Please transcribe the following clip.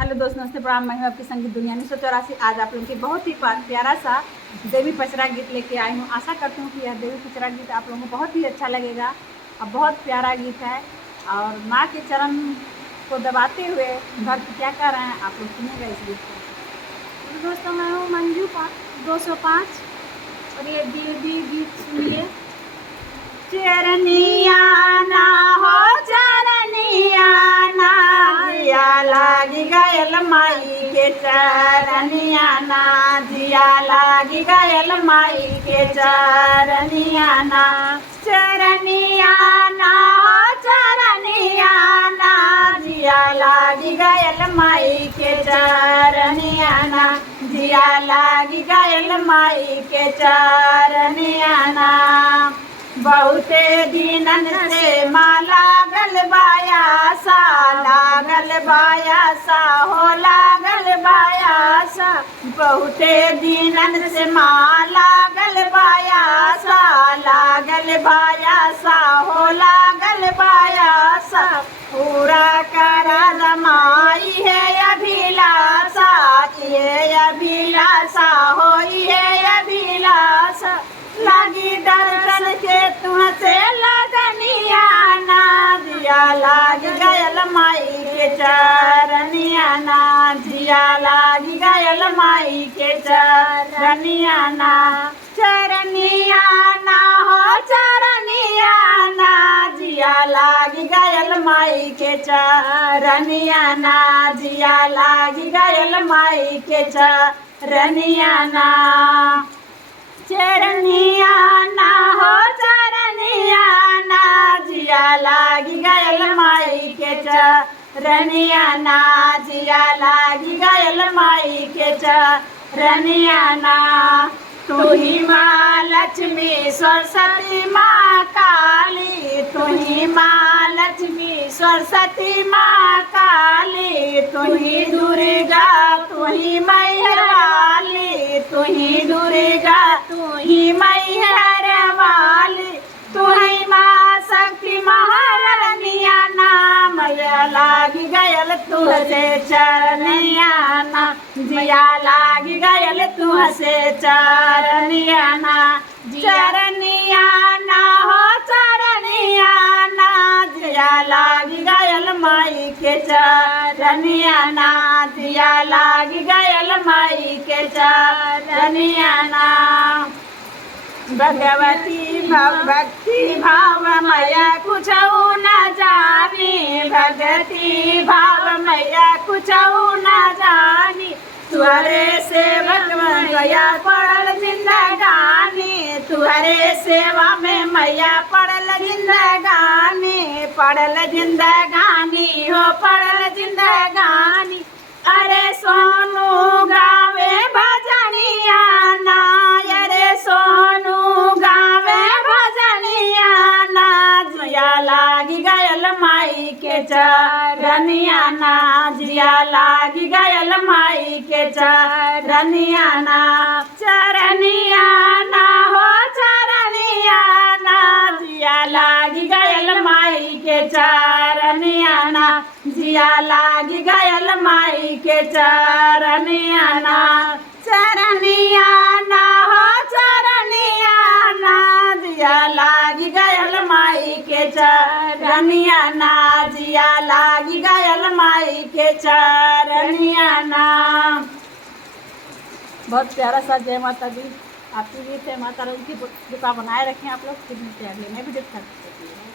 Hello दोस्त, नमस्ते, प्रणाम। मैं हूँ आपकी संगीत दुनिया 1984। आज आप लोगों की बहुत ही प्यारा सा देवी पचरा गीत लेके आई हूँ। आशा करती हूँ कि यह देवी पचरा गीत आप लोगों को बहुत ही अच्छा लगेगा और बहुत प्यारा गीत है। और माँ के चरण को दबाते हुए भक्त क्या कर रहे हैं आप लोग सुनिएगा इस गीत को। तो दोस्तों, मैं हूँ मंजू 205 और ये देवी गीत सुनिए। चरनिया ना हो चरनिया ना, जिया लागी गयल माई के चरनिया ना, जिया लागी गयल माई के चरनिया ना। चरनिया ना हो चरनिया ना, जिया लागी गयल माई के चरनिया ना, जिया लागी गयल माई के चरनिया ना। बहुते दिनन से माँ लागल बायासा, लागल बायासा हो लागल बायासा। बहुते दिनन से माँ लागल बायासा, लागल बायासा हो लागल बायासा। पूरा करा दमाई है अभिलाषा, ये अभिलाषा हो ये अभिलाषा। लागी दर्शन के तुहसे लगनिया ना, जिया लाग गयल माई के चरनिया ना, जिया लागी गयल माई के चरनिया ना। चरनिया ना हो चरनिया ना, जिया लागी गयल माई के चरनिया ना, जिया लागी गयल माई के चरनिया ना। चरनिया ना हो चरनिया ना, जिया लागी गयल माई के चरनिया ना, जिया लागी गयल माई के चरनिया ना। तू ही माँ लक्ष्मी सरस्वती माँ काली, तू ही माँ लक्ष्मी सरस्वती माँ काली। तू ही दुर्गा तू ही मैहर वाली, तू ही दुर्गा तू ही मैहर वाली। तू ही माँ शक्ति महारानिया नाम, लागी गयल तुहसे चरनिया ना, जिया लागी गयल तुहसे चरनिया ना। चरनिया ना हो चरनिया ना, जिया लागी गयल माई के चरनिया ना, जिया लागी गयल माई के चरनिया ना। भगवती भक्ति भाव मैया कुछ न जानी, भगवती भाव मैया कुछ न जानी। तुहरे सेवक में मैया पड़ल जिंदगानी, तुहरे सेवा में मैया पड़ल जिंदगानी, पड़ल जिंदगानी हो पड़ल जिंदगानी। अरे सोनू गावे भजनिया ना, अरे सोनू गावे भजनिया ना, जिया लागी गयल माई के चरनिया ना, जिया लागी गयल माई के चरनिया ना। चरनिया ना हो चरनिया ना, जिया लागी गयल माई के चरनिया ना, जिया लागी गयल माई के चरनिया ना। चरनिया ना हो चरनिया ना, जिया लागी गयल माई के चरनिया ना, जिया लागी गयल माई के चरनिया ना। बहुत प्यारा सा जय माता दी आपकी गीत है। माता रानी की कृपा बनाए रखें आप लोग। फिर मिलते हैं अगले में भी देख सकते हैं।